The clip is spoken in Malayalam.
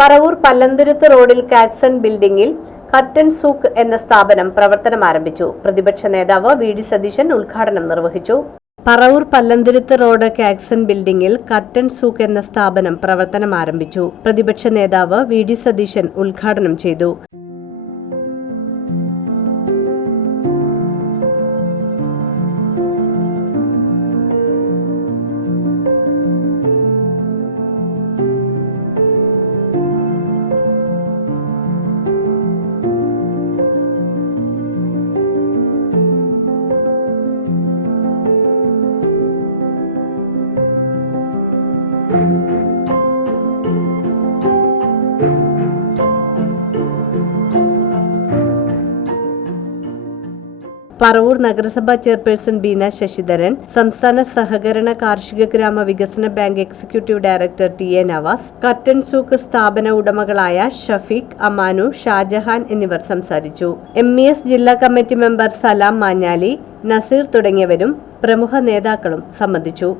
പറവൂർ പല്ലന്തുരുത്ത് റോഡിൽ കാക്സൺ ബിൽഡിംഗിൽ കട്ടൻ സൂക്ക് എന്ന സ്ഥാപനം പ്രവർത്തനം ആരംഭിച്ചു. പ്രതിപക്ഷ നേതാവ് വി ഡി സതീശൻ ഉദ്ഘാടനം നിർവഹിച്ചു. പറവൂർ പല്ലന്തുരുത്ത് റോഡ് കാക്സൺ ബിൽഡിംഗിൽ കട്ടൻ സൂക്ക് എന്ന സ്ഥാപനം പ്രവർത്തനം ആരംഭിച്ചു. പ്രതിപക്ഷ നേതാവ് വി ഡി സതീശൻ ഉദ്ഘാടനം ചെയ്തു. പറവൂർ നഗരസഭാ ചെയർപേഴ്സൺ ബീന ശശിധരൻ സംസ്ഥാന സഹകരണ കാർഷിക ഗ്രാമ വികസന bank executive director T A Navas curtain souk സ്ഥാപന ഉടമകളായ ഷഫീഖ് അമാനു ഷാജഹാൻ എന്നിവർ സംസാരിച്ചു. എം ഇ എസ് ജില്ലാ കമ്മിറ്റി മെമ്പർ സലാം മാഞ്ഞാലി നസീർ തുടങ്ങിയവരും പ്രമുഖ നേതാക്കളും സംബന്ധിച്ചു.